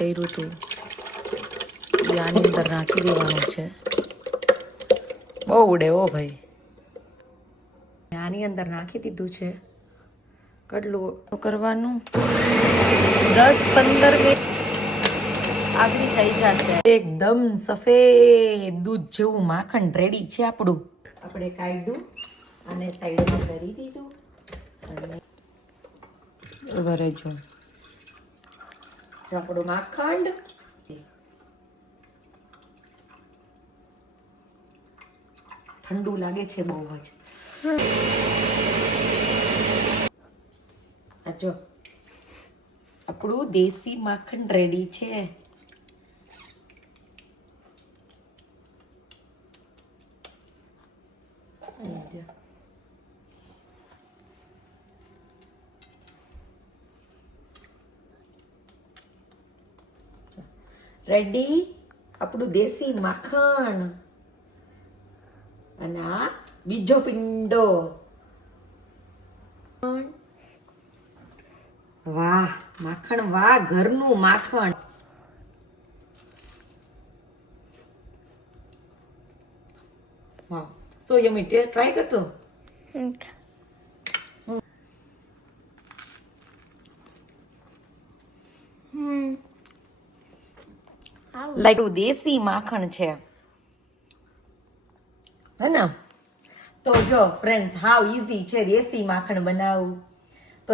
કર્યું હતું એ આની અંદર નાખી દેવાનું છે. બહુ ઉડે હો ભાઈ. આની અંદર નાખી દીધું છે. કેટલું કરવાનું? 10-15 મિનિટ આગળ થઈ જશે. એકદમ સફેદ દૂધ જેવું માખણ રેડી છે આપણું. આપણે કાઢ્યું અને સાઈડમાં કરી દીધું અને ભરેજો આપણું માખણ. ઠંડુ લાગે છે બહુ જ. આ જો આપણું દેશી માખણ રેડી છે. રેડી આપણું દેશી માખણ. અને આ બીજો પિંડો. વાહ માખણ, વાહ ઘરનું માખણ. વાહ સો યમી. ટ્રાય કરતો. લાઈક દેશી માખણ છે હે ને. તો જો ફ્રેન્ડ્સ હાવ ઈઝી છે દેશી માખણ બનાવવું. તો